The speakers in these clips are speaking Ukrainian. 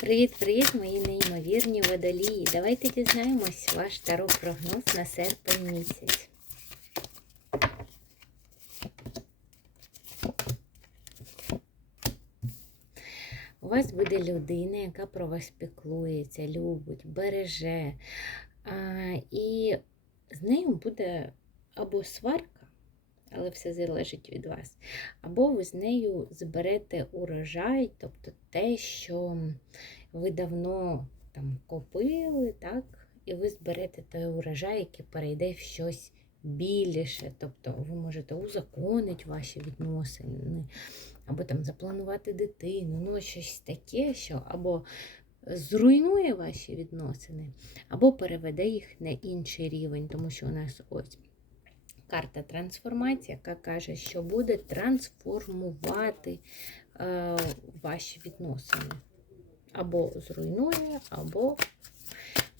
Привіт-привіт, мої неймовірні водолії. Давайте дізнаємось ваш таро-прогноз на серпень місяць. У вас буде людина, яка про вас піклується, любить, береже. А, і з нею буде або сварка, але все залежить від вас, або ви з нею зберете урожай, тобто те, що ви давно там копили, так? і ви зберете той урожай, який перейде в щось більше. Тобто ви можете узаконити ваші відносини, або там запланувати дитину, ну щось таке, що або зруйнує ваші відносини, або переведе їх на інший рівень, тому що у нас ось. Карта трансформація, яка каже, що буде трансформувати е, ваші відносини. Або зруйнує, або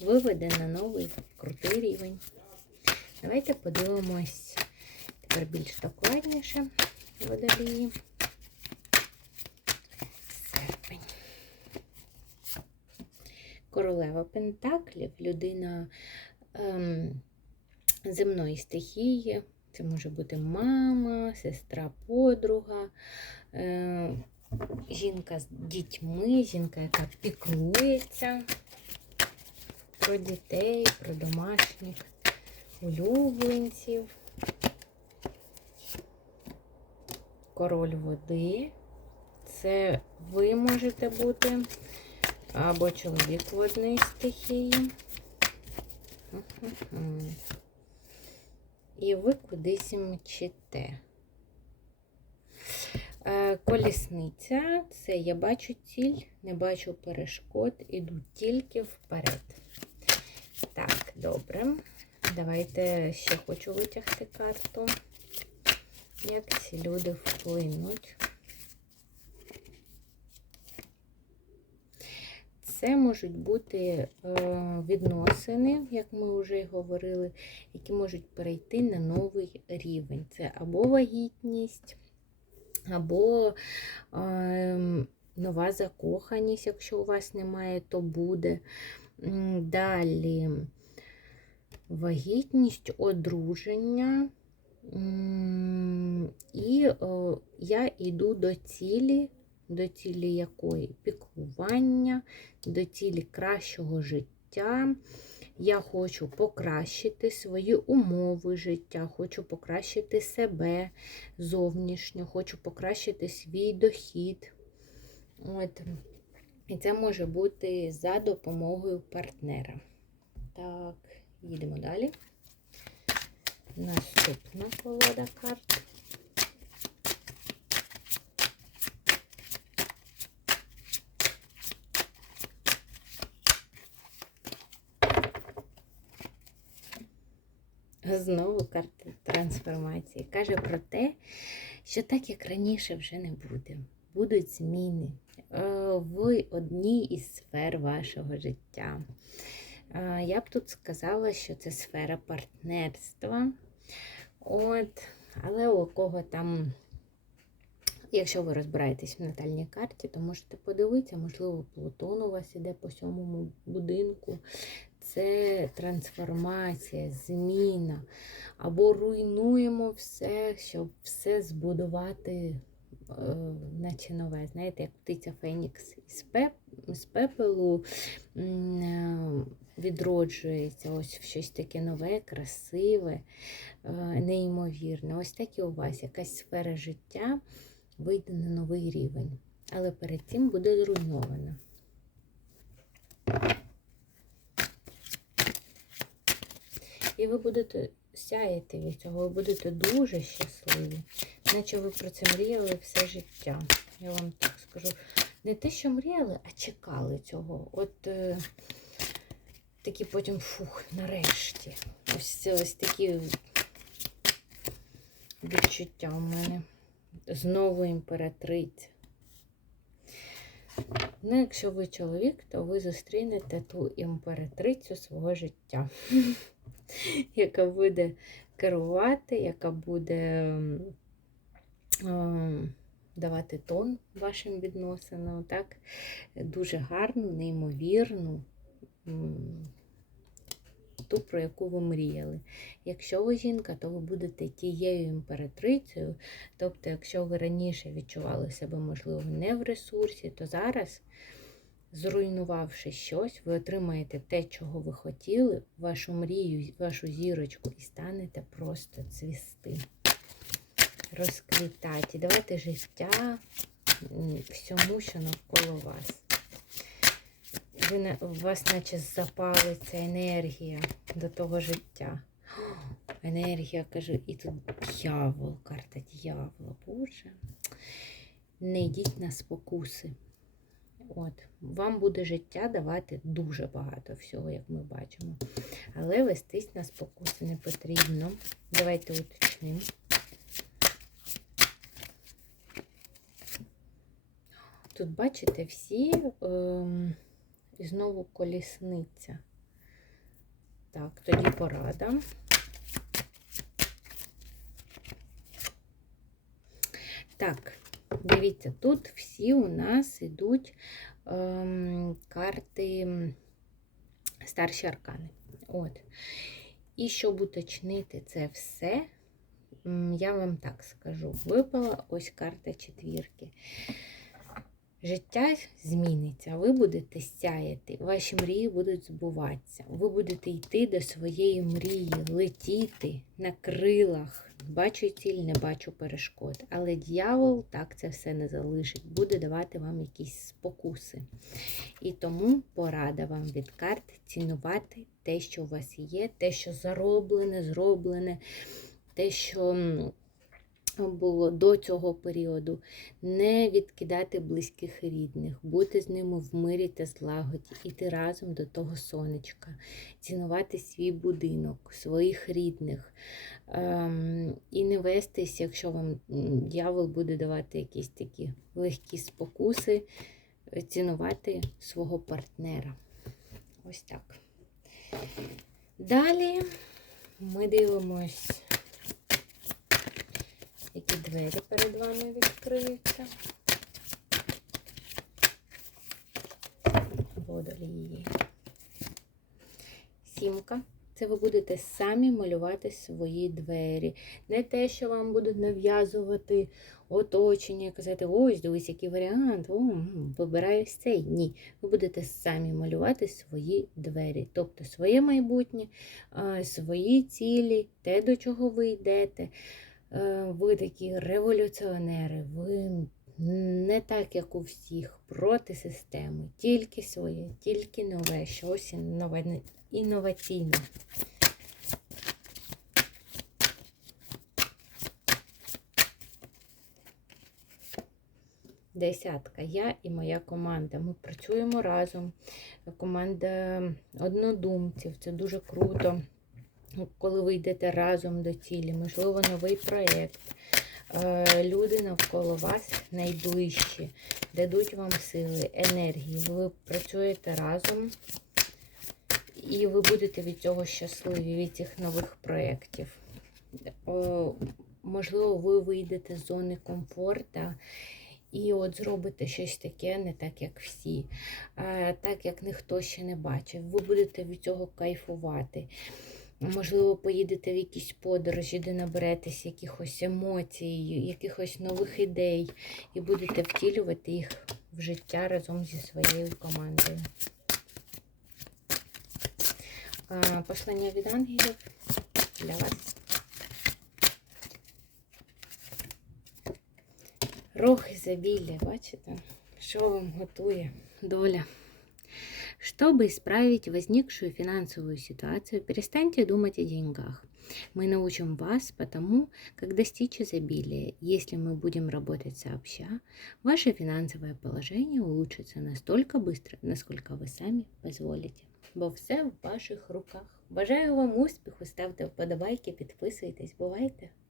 виведе на новий крутий рівень. Давайте подивимось тепер більш докладніше водолії. Серпень. Королева Пентаклів, людина ем, земної стихії. Це може бути мама, сестра, подруга, е, жінка з дітьми, жінка, яка піклується про дітей, про домашніх улюбленців. Король води. Це ви можете бути або чоловік водної стихії. І ви кудись мчите. Е, колісниця це я бачу ціль, не бачу перешкод, іду тільки вперед. Так, добре. Давайте ще хочу витягти карту. Як ці люди вплинуть. Це можуть бути е, відносини, як ми вже говорили, які можуть перейти на новий рівень. Це або вагітність, або е, нова закоханість, якщо у вас немає, то буде. Далі вагітність, одруження. І я йду до цілі, до цілі якої піклування, до цілі кращого життя. Я хочу покращити свої умови життя, хочу покращити себе зовнішньо, хочу покращити свій дохід. От. І це може бути за допомогою партнера. Так, їдемо далі. Наступна колода карт. Знову карта трансформації. Каже про те, що так, як раніше, вже не буде. Будуть зміни в одній із сфер вашого життя. Я б тут сказала, що це сфера партнерства. От, Але у кого там, якщо ви розбираєтесь в натальній карті, то можете подивитися, можливо, Плутон у вас іде по сьомому будинку. Це трансформація, зміна. Або руйнуємо все, щоб все збудувати, е, наче нове. Знаєте, як птиця Фенікс із, пеп, з пепелу е, відроджується ось в щось таке нове, красиве, е, неймовірне. Ось так і у вас якась сфера життя вийде на новий рівень. Але перед цим буде зруйнована. І ви будете сяяти від цього, ви будете дуже щасливі, наче ви про це мріяли все життя. Я вам так скажу. Не те, що мріяли, а чекали цього. От е, такі потім фух, нарешті. Ось це ось такі відчуття у мене. Знову імператриця. Ну, якщо ви чоловік, то ви зустрінете ту імператрицю свого життя, яка буде керувати, яка буде давати тон вашим відносинам, так? Дуже гарну, неймовірну, ту, про яку ви мріяли. Якщо ви жінка, то ви будете тією імператрицею. Тобто, якщо ви раніше відчували себе, можливо, не в ресурсі, то зараз, зруйнувавши щось, ви отримаєте те, чого ви хотіли, вашу мрію, вашу зірочку, і станете просто цвісти, розквітати, давати життя всьому, що навколо вас. Ви, у вас наче запалиться енергія до того життя. Енергія, кажу, і тут дьявол, карта дьявола. Боже. Не йдіть на спокуси. От. Вам буде життя давати дуже багато всього, як ми бачимо. Але вестись на спокуси не потрібно. Давайте уточнимо. Тут, бачите, всі ем, знову колісниця. Так, тоді порада. Так, дивіться, тут всі у нас йдуть ем, карти старші аркани. От. І щоб уточнити це все, я вам так скажу: випала ось карта четвірки. Життя зміниться, ви будете сяяти, ваші мрії будуть збуватися. Ви будете йти до своєї мрії, летіти на крилах. Бачу ціль, не бачу перешкод. Але дьявол так це все не залишить, буде давати вам якісь спокуси. І тому порада вам від карт цінувати те, що у вас є, те, що зароблене, зроблене, те, що. М, було до цього періоду, не відкидати близьких і рідних, бути з ними в мирі та злагоді, іти разом до того сонечка, цінувати свій будинок, своїх рідних. Ем, і не вестись, якщо вам дьявол буде давати якісь такі легкі спокуси, цінувати свого партнера. Ось так. Далі ми дивимось які двері перед вами відкриються. Водолії. Сімка. Це ви будете самі малювати свої двері. Не те, що вам будуть нав'язувати оточення, казати, ось, дивись, який варіант, о, ось цей. Ні. Ви будете самі малювати свої двері. Тобто своє майбутнє, свої цілі, те, до чого ви йдете. Е, ви такі революціонери, ви не так, як у всіх, проти системи, тільки своє, тільки нове, щось іннова- інноваційне. Десятка. Я і моя команда. Ми працюємо разом. Команда однодумців. Це дуже круто коли ви йдете разом до цілі, можливо, новий проєкт. Е, Люди навколо вас найближчі, дадуть вам сили, енергії. Ви працюєте разом, і ви будете від цього щасливі, від цих нових проєктів. Можливо, ви вийдете з зони комфорту і от зробите щось таке, не так, як всі, так, як ніхто ще не бачив. Ви будете від цього кайфувати. Можливо, поїдете в якісь подорожі, де наберетесь якихось емоцій, якихось нових ідей, і будете втілювати їх в життя разом зі своєю командою. Послання від ангелів для вас. Рог ізобілля, бачите, що вам готує доля. Чтобы исправить возникшую финансовую ситуацию, перестаньте думать о деньгах. Мы научим вас потому, как достичь изобилия. Если мы будем работать сообща, ваше финансовое положение улучшится настолько быстро, насколько вы самі позволите. Бо все в ваших руках. Бажаю вам успіху, ставте вподобайки, підписуйтесь, бувайте!